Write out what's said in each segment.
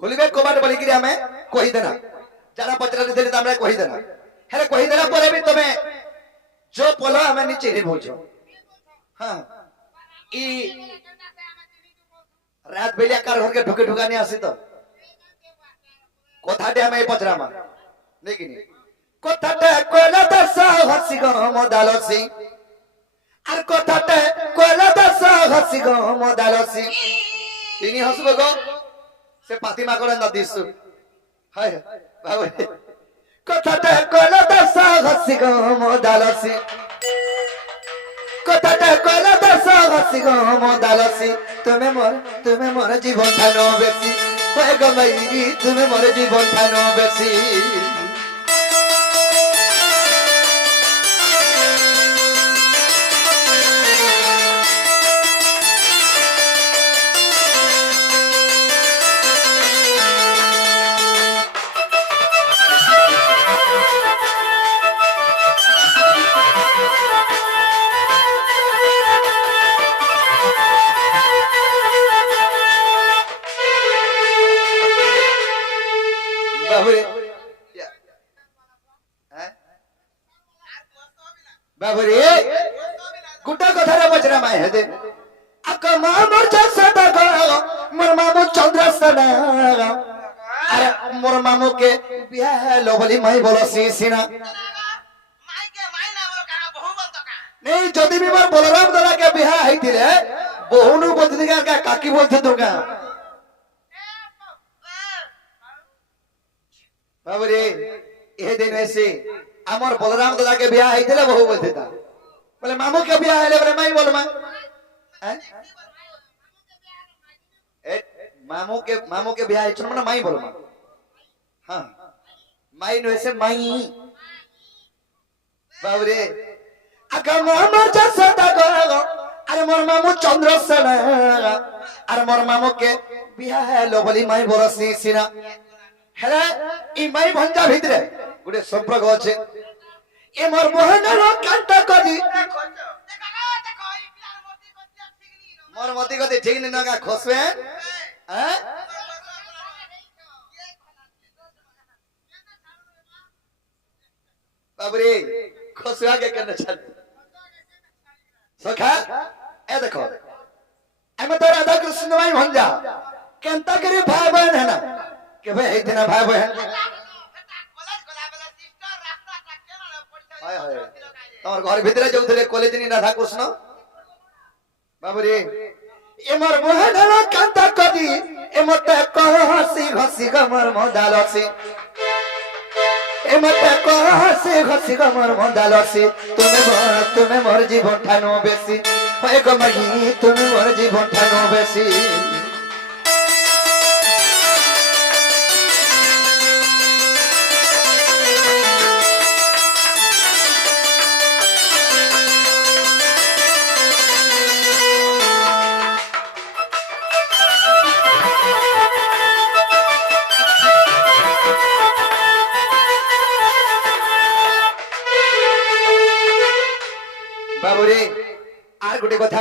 খুলিবে কবাট বলিকি আমি কহি দেনা যারা পচরা দিলে আমরা কহি দেনা হেলে কহি দেনা পরে भी তুমি जो बोला हमें नीचे नहीं बोझो हाँ ई रात बेलिया कार घर के ढुके ढुकाने आसी तो कोठाटे हमें पचरा मा देखी नहीं कोठाटे कोयला दसा हसी गो मोदालसी আর কথাতে কোয়লা দাস হসি গো মোদালসি তিনি হসবে গো সে পাতিমা করে না দিছু হায় বাবা কথাতে কোয়লা দাস হসি গো মোদালসি কথাতে কোয়লা দাস হসি গো মোদালসি তুমি মোর জীবন ঠানো বেশি হয়ে গো ভাই তুমি মোর জীবন ঠানো বেশি बाबरे गुटा कथारे बजरा माय हेदे अका मामर जसदा गो मोर मामू चंद्रसना अरे मोर मामू के बियाह लोबली माई बोलसी सिना माई के माई ना बोल का बहु बोल तो का नहीं जदी भी मोर बलराम दादा के बियाह हईतिले बहुनु बोलती का काकी बोलते तो का बाबरे ए दिन ऐसे আমার বলরাম দাদাকে বিয়া হইছিল বহু বলতেতা বলে মামু কে বিয়া হইলে বলে মাই বলমা হ্যাঁ এ মামু কে বিয়া হইছিল মানে মাই বলমা হ্যাঁ মাই নইছে মাই বাবরে আগা মামু জসতা গো আরে মোর মামু চন্দ্রসেনা আর মোর মামু কে বিয়া হইলো বলি মাই বলছি সিনা হেলা ই মাই ভঞ্জা ভিতরে গুড়ে সম্পর্ক আছে এ মোর মোহনের কান্তা করি মোর মতি গতি ঠিক নি না খসবে হ্যাঁ বাবরে খসুয়া কে কেন চল সখা এ দেখো আমি তো রাধা কৃষ্ণ ভাই ভঞ্জা কেনতা করে ভাই বোন है ना के भाई इतना भाई बहन हाय हाय तोर घर भीतर जाउथले कॉलेज नि राधा कृष्ण बाबूरे ए मोर मोहनर कांता कदी ए मते कह हसी हसी गमर मोदालसी ए मते कह हसी हसी गमर मोदालसी तुम्हें मोर जीवन ठानो बेसी होय गमही तुम्हें मोर जीवन ठानो बेसी बाबूरे आर गुटे कथा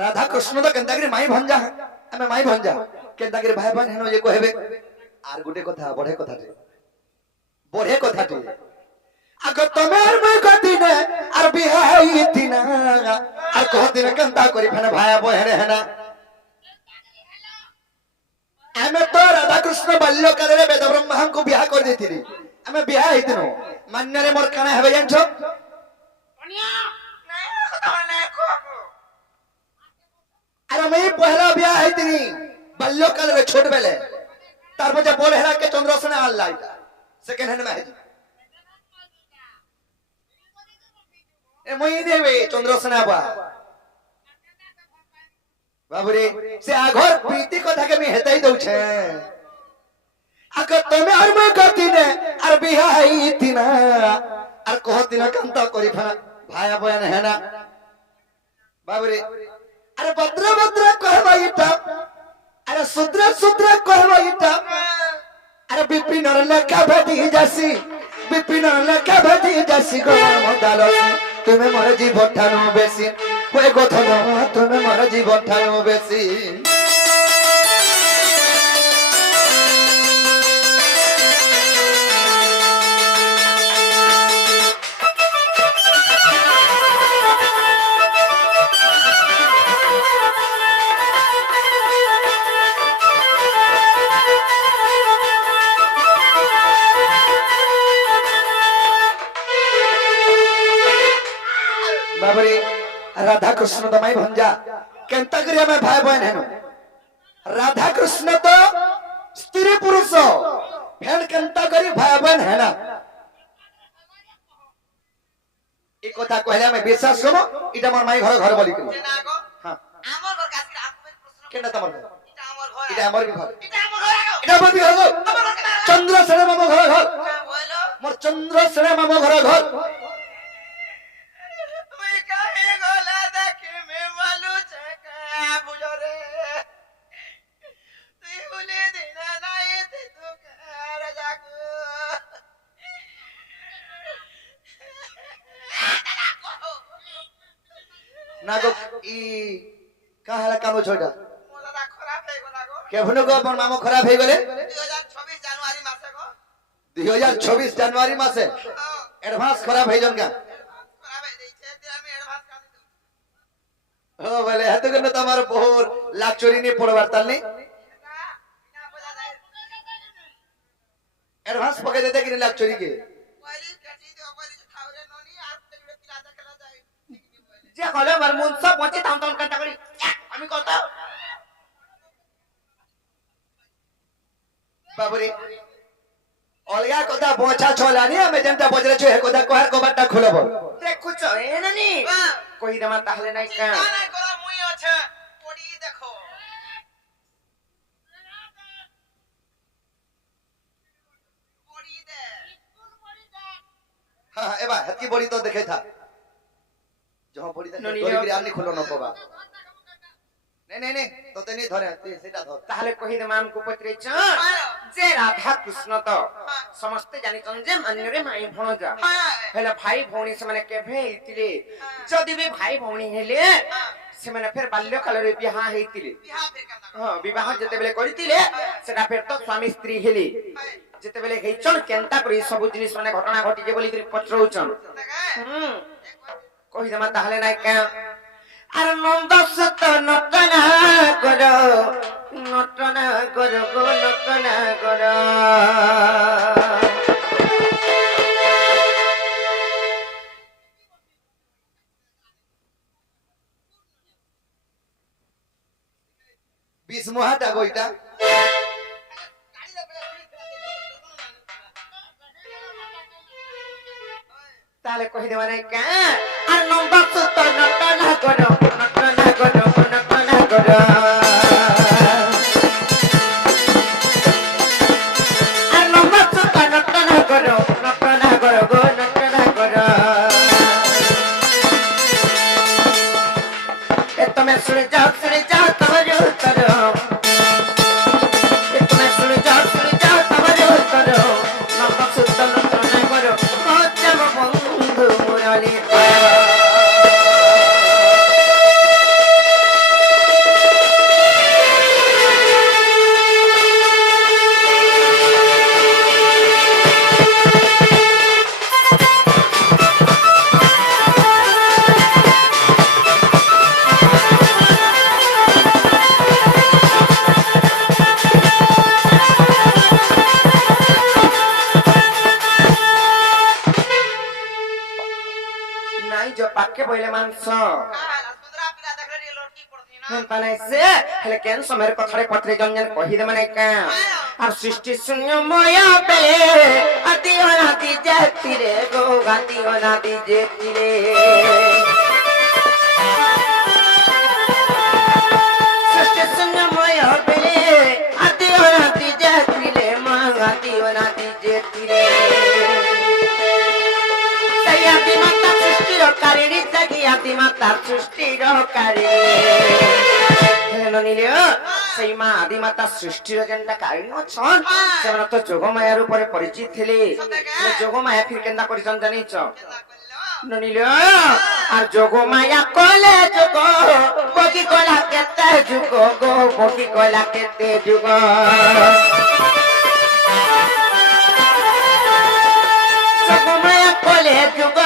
राधा कृष्ण तो केनतागिरी माई भंजा हमें माई भंजा केनतागिरी भाई बहन हेनो जे कहबे आर गुटे कथा बढ़े कथाटे अगर तमेर मई गति ने आर बिहाई तिना आर कहती ने केनता करी फने भाई बहन हेना हमें तो राधा कृष्ण बाल्य काल रे वेद ब्रह्मा को बियाह कर देथिली हमें बियाह हितनो मान्य रे मोर काना हेबे जानछो अरे मैं पहला ब्याह है तेरी बाल्य काल में छोट बेले तार मजे बोल हेरा के चंद्रसेना आल्ला सेकंड हैंड में है ए मई देवे चंद्रसेना बाबूरे से आघर प्रीति कथा के मैं हेतै दउ छे अगर तमे और मैं गति ने और बिहा है इतना और कहती ना कांता करी फना भाई बहन है ना बाबूरे अरे भद्र भद्र कहबा इटा अरे सुद्र सुद्र कहबा इटा अरे बिपिन लेखा भेटी जासी बिपिन लेखा भेटी जासी गो मोदालसी तुम्हें मोर जीवन ठानो बेसी होय गथन तुम्हें मोर जीवन ठानो बेसी राधा कृष्ण तो माई भंजा केंता करिया मैं भाई बहन है राधा कृष्ण तो स्त्री पुरुष फेन केंता करी भाई बहन है ना एक कथा कहला मैं विश्वास करो इटा मोर माई घर घर बोली करी हां हमर घर कासी आपमें प्रश्न केना तमर इटा हमर घर इटा हमर भी घर चंद्र सेना मामो घर घर मोर चंद्र सेना मामो घर घर नागो ई काहला काम छोटा मोला खराब हे गला गो केभनो गो अपन मामो खराब हे गले 2026 जनवरी मासे गो 2026 जनवरी मासे एडवांस खराब हे जन का खराब हे दैछे ते हम एडवांस का दे हो बोले हत गन तमार पोर लाख चोरी ने पड़वार ताल नहीं एडवांस पके देते कि लाख चोरी के যে হলে মার মুনসা পচে তাম তাম কাটা করি আমি কত বাবুরে অলগা কথা পৌঁছা ছলানি আমি যেটা বজরে ছো হে কথা কহার কবারটা খুলব দেখুছ এ নানি কই দেমা তাহলে নাই কা না করা মুই আছে পড়ি দেখো পড়ি দে हां एबा हतकी बड़ी तो देखे था जहां बड़ी दे डोरी बिरी आनी खुलो न पबा नहीं तो ते नहीं धरे ते सेटा धर ताहले कहि दे माम को पत्रे छ जे राधा कृष्ण तो समस्त जानि कन जे मान्य रे माई भणजा हेले भाई भौणी से माने केभे हितिले जदी भी भाई भौणी हेले से माने फिर बाल्य काल रे बियाह हेतिले हां विवाह जते बेले करितिले सेटा फिर तो स्वामी स्त्री हेले जते बेले हेचन केंता करी सब जिनिस माने घटना घटी जे बोली करी पचरौचन कहि दमा ताहले नाय का अरे नंदस तो नटना करो गो नटना करो বিসমহাটা গইটা ताले कहि देवा नै का आ नंदस तो नटना करो आ नंदस तो नटना करो गो नटना करो ए तुम्हें सुन जाओ तवजो करो ए तुम्हें सुन जाओ तवजो करो नंदस तो नटना करो पाके बोले मांस सुंदरा पिला देखले रे लड़की पड़थि ना हम तने से हेले केन समय कथरे पत्रे जंजन कहि दे माने का और सृष्टि शून्य माया पे अति अनादि जाति रे गो गाति अनादि जेति रे सृष्टि शून्य माया पे अति अनादि जाति रे मा गाति अनादि जेति रे सयाति माता कारिणी तकी आदि माता सृष्टि रो कारिणी हेलो नीलियो सेई मा आदि माता सृष्टि रो जेंटा कारिणी छन सेमन तो जोग माया रो परे परिचित थिले जोग माया फिर केंदा करिसन जानि छ नीलियो आ जोग माया कोले जोग बकी कोला केते जुग गो बकी कोला केते जुग जोग माया कोले जुग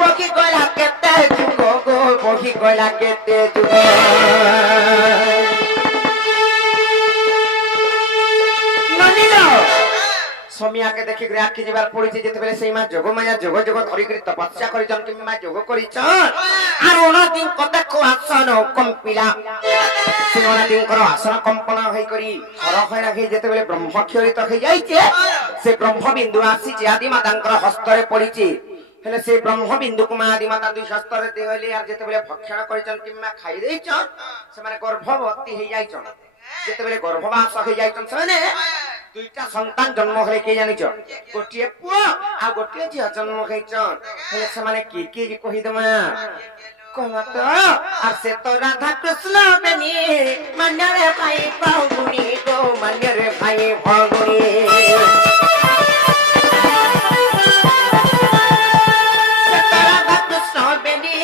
बकी कोला केते जुग गो बकी कोला केते जुग ସମିଆକେ ଦେଖିକରି ଆଖି ଯିବାର ପଡିଛି ଯେତେବେଳେ ସେଇ ମା ଯୋଗମାୟା ଯୋଗ ଯୋଗ ଧରିକରି ତପସ୍ୟା କରିଛନ୍ କିମ୍ବା ଯୋଗ କରିଛନ୍ ଆର ଅନାଦିଙ୍କ ଦେଖ ଆସନ କମ୍ପିଲା ସେ ଅନାଦିଙ୍କର ଆସନ କମ୍ପନ ହେଇକରି ହର ହଇରା ହେଇ ଯେତେବେଳେ ବ୍ରହ୍ମ କ୍ଷରିତ ହେଇଯାଇଛି ସେ ବ୍ରହ୍ମ ବିନ୍ଦୁ ଆସିଛି ଆଦି ମାତାଙ୍କର ହସ୍ତରେ ପଡିଛି ହେଲେ ସେ ବ୍ରହ୍ମ ବିନ୍ଦୁକୁ ମା ଆଦି ମାତା ଦୁଇ ହସ୍ତରେ ଦେହଲେ ଆର ଯେତେବେଳେ ଭକ୍ଷଣ କରିଛନ୍ କିମ୍ବା ଖାଇ ଦେଇଛନ୍ ସେମାନେ ଗର୍ଭବତୀ ହେଇଯାଇଛନ୍ ଯେତେବେଳେ ଗର୍ଭବାସ ହେଇଯାଇଛନ୍ ସେମାନେ দুইটা সন্তান জন্ম হলে কে জানিছ গোটিয়ে পুଅ ଆଉ ଗୋଟିଏ ଝିଅ ଜନ୍ମ ହେଇଛନ୍ ହେଲେ ସେମାନେ କିଏ କିଏ କହିଦମା କହ ତ আর সে তো রাধা কৃষ্ণ বেনি মান্যরে ভাই ফাল্গুনি গো মান্যরে ভাই ফাল্গুনি সে তো রাধা কৃষ্ণ বেনি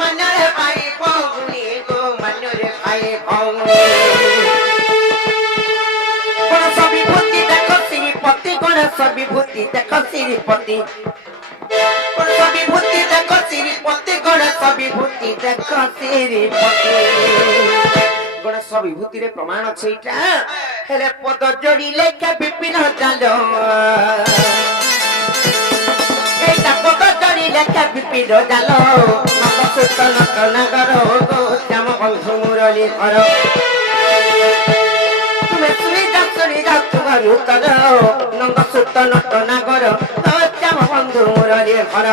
মান্যরে ভাই ফাল্গুনি গো মান্যরে ভাই ফাল্গুনি গণেশ বিভূতি দেখো শ্রীপতি বিভূতি দেখো শ্রীপতি গণেশ বিভূতি দেখো শ্রীপতি গণেশ বিভূতিরে প্রমাণ আছে এটা হেলে পদ যোড়ি লেখা বিপিন জাল এইটা পদ যোড়ি লেখা বিপিন জাল নট নগর গো শ্যাম বন্ধু মুরলী ধর নন্দ সুত নট নাগর শ্যাম বন্ধু মুরলী ঘর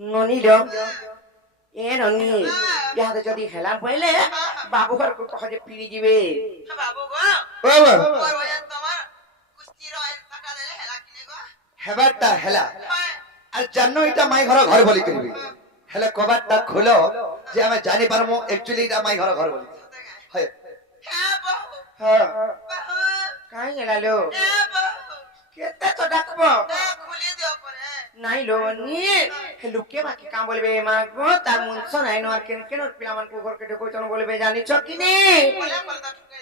ননিল এ ননি ইয়াতে যদি হেলা পইলে বাবু ঘর কো কহে ফিরি যাবে বাবু গো বাবা ওর ওয়ান তোমার কুস্তির এর ফাটা দেলে হেলা কিনে গো হেবারটা হেলা আর জানো এটা মাই ঘর ঘর বলি করিবি হেলে কবারটা খোলো যে আমি জানি পারমু एक्चुअली এটা মাই ঘর ঘর বলি হয় হ্যাঁ বাবু হ্যাঁ বাবু কাই গেলালো হ্যাঁ বাবু কেতে তো ডাকবো খুলি দিও পরে নাই লো নি লুকে বাকি কাম বলবে মা গো তার মুনছ নাই নো আর কেন কেন পিলা মান কো ঘর কে ঢুকো চন বলবে জানিছ কি নি বলে বলে ঠুকাই